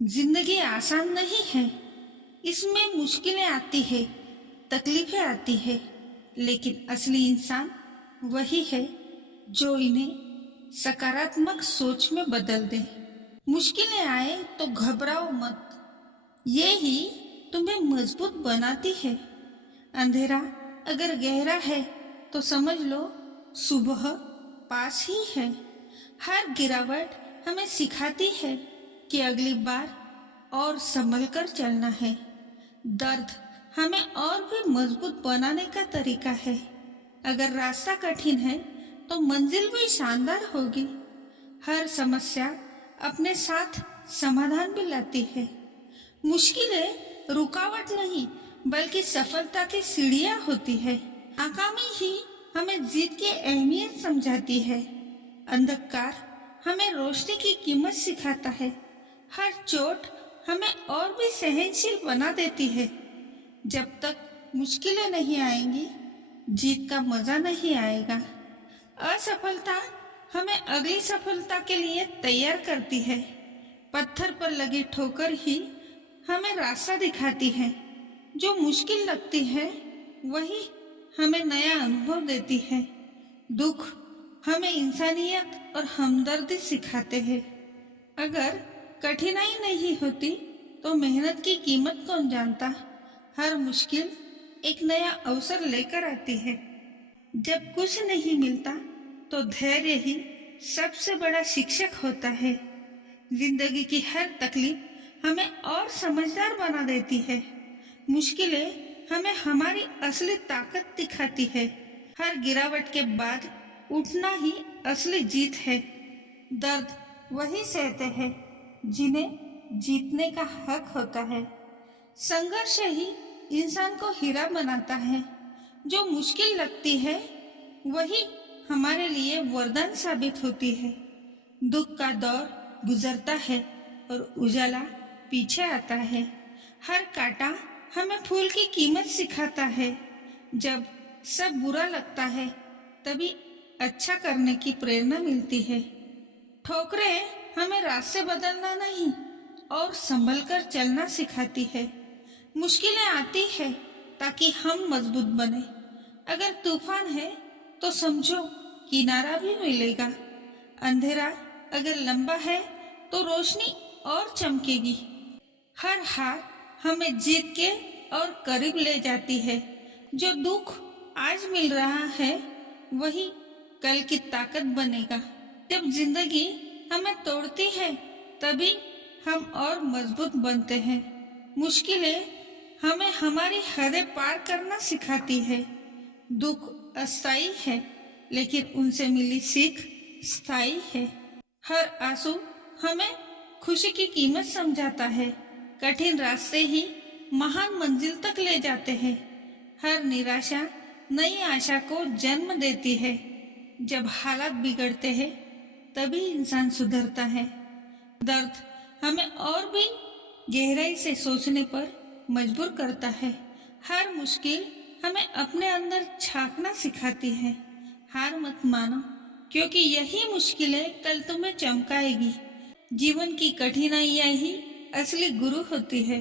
जिंदगी आसान नहीं है। इसमें मुश्किलें आती है, तकलीफें आती है, लेकिन असली इंसान वही है जो इन्हें सकारात्मक सोच में बदल दे। मुश्किलें आए तो घबराओ मत, ये ही तुम्हें मजबूत बनाती है। अंधेरा अगर गहरा है तो समझ लो सुबह पास ही है। हर गिरावट हमें सिखाती है कि अगली बार और संभल कर चलना है। दर्द हमें और भी मजबूत बनाने का तरीका है। अगर रास्ता कठिन है तो मंजिल भी शानदार होगी। हर समस्या अपने साथ समाधान भी लाती है। मुश्किलें रुकावट नहीं बल्कि सफलता की सीढ़ियां होती है। नाकामी ही हमें जीत की अहमियत समझाती है। अंधकार हमें रोशनी की कीमत सिखाता है। हर चोट हमें और भी सहनशील बना देती है। जब तक मुश्किलें नहीं आएंगी, जीत का मजा नहीं आएगा। असफलता हमें अगली सफलता के लिए तैयार करती है। पत्थर पर लगी ठोकर ही हमें रास्ता दिखाती है। जो मुश्किल लगती है वही हमें नया अनुभव देती है। दुख हमें इंसानियत और हमदर्दी सिखाते हैं। अगर कठिनाई नहीं होती तो मेहनत की कीमत कौन जानता। हर मुश्किल एक नया अवसर लेकर आती है। जब कुछ नहीं मिलता तो धैर्य ही सबसे बड़ा शिक्षक होता है। जिंदगी की हर तकलीफ हमें और समझदार बना देती है। मुश्किलें हमें हमारी असली ताकत दिखाती है। हर गिरावट के बाद उठना ही असली जीत है। दर्द वही सहते हैं जिन्हें जीतने का हक होता है। संघर्ष ही इंसान को हीरा बनाता है। जो मुश्किल लगती है वही हमारे लिए वरदान साबित होती है। दुख का दौर गुजरता है और उजाला पीछे आता है। हर कांटा हमें फूल की कीमत सिखाता है। जब सब बुरा लगता है तभी अच्छा करने की प्रेरणा मिलती है। ठोकरें हमें रास्ते बदलना नहीं और संभल कर चलना सिखाती है। मुश्किलें आती है ताकि हम मजबूत बने। अगर तूफान है तो समझो किनारा भी मिलेगा। अंधेरा अगर लंबा है तो रोशनी और चमकेगी। हर हार हमें जीत के और करीब ले जाती है। जो दुख आज मिल रहा है वही कल की ताकत बनेगा। जब जिंदगी हमें तोड़ती है तभी हम और मजबूत बनते हैं। मुश्किलें हमें हमारी हदें पार करना सिखाती है। दुख अस्थायी है लेकिन उनसे मिली सीख स्थायी है। हर आंसू हमें खुशी की कीमत समझाता है। कठिन रास्ते ही महान मंजिल तक ले जाते हैं। हर निराशा नई आशा को जन्म देती है। जब हालात बिगड़ते हैं तभी इंसान सुधरता है। दर्द हमें और भी गहराई से सोचने पर मजबूर करता है। हर मुश्किल हमें अपने अंदर झांकना सिखाती है। हार मत मानो क्योंकि यही मुश्किलें कल तुम्हें चमकाएगी। जीवन की कठिनाइयां ही असली गुरु होती है।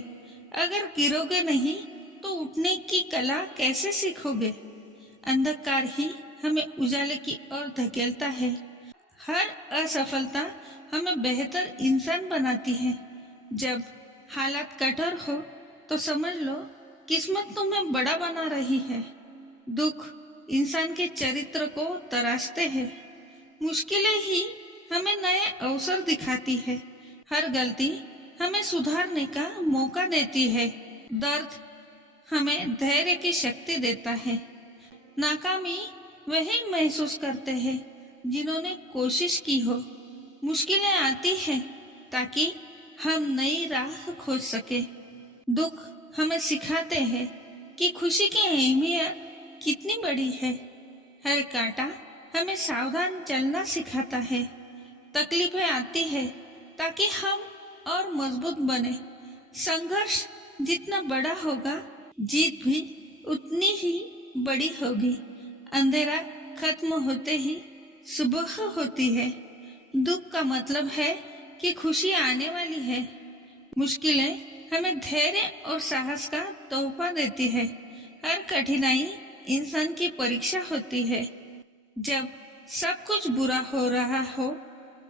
अगर गिरोगे नहीं तो उठने की कला कैसे सीखोगे। अंधकार ही हमें उजाले की ओर धकेलता है। हर असफलता हमें बेहतर इंसान बनाती है। जब हालात कठोर हो तो समझ लो किस्मत तुम्हें बड़ा बना रही है। दुख इंसान के चरित्र को तराशते हैं। मुश्किलें ही हमें नए अवसर दिखाती है। हर गलती हमें सुधारने का मौका देती है। दर्द हमें धैर्य की शक्ति देता है। नाकामी वही महसूस करते हैं जिन्होंने कोशिश की हो। मुश्किलें आती हैं ताकि हम नई राह खोज सके। दुख हमें सिखाते हैं कि खुशी की अहमियत कितनी बड़ी है। हर कांटा हमें सावधान चलना सिखाता है। तकलीफें आती है ताकि हम और मजबूत बने। संघर्ष जितना बड़ा होगा जीत भी उतनी ही बड़ी होगी। अंधेरा खत्म होते ही सुबह होती है। दुख का मतलब है कि खुशी आने वाली है। मुश्किलें हमें धैर्य और साहस का तोहफा देती है। हर कठिनाई इंसान की परीक्षा होती है। जब सब कुछ बुरा हो रहा हो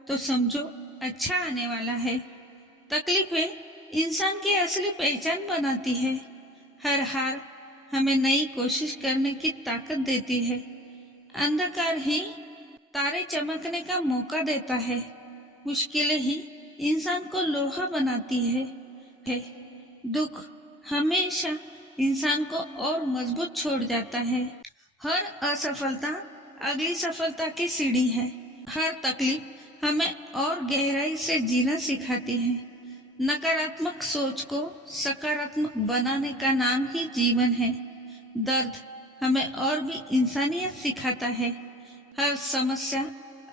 तो समझो अच्छा आने वाला है। तकलीफें इंसान की असली पहचान बनाती है। हर हार हमें नई कोशिश करने की ताकत देती है। अंधकार ही तारे चमकने का मौका देता है। मुश्किलें ही इंसान को लोहा बनाती है। दुख हमेशा इंसान को और मजबूत छोड़ जाता है। हर असफलता अगली सफलता की सीढ़ी है। हर तकलीफ हमें और गहराई से जीना सिखाती है। नकारात्मक सोच को सकारात्मक बनाने का नाम ही जीवन है। दर्द हमें और भी इंसानियत सिखाता है। हर समस्या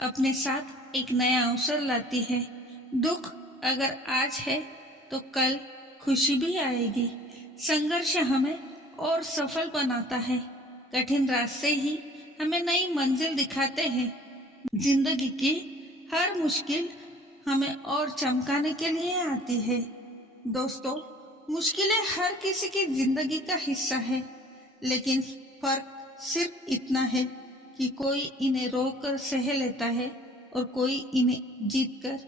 अपने साथ एक नया अवसर लाती है। दुख अगर आज है तो कल खुशी भी आएगी। संघर्ष हमें और सफल बनाता है। कठिन रास्ते ही हमें नई मंजिल दिखाते हैं। जिंदगी की हर मुश्किल हमें और चमकाने के लिए आती है। दोस्तों, मुश्किलें हर किसी की जिंदगी का हिस्सा है, लेकिन फर्क सिर्फ इतना है कि कोई इन्हें रोककर सह लेता है और कोई इन्हें जीतकर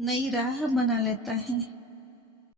नई राह बना लेता है।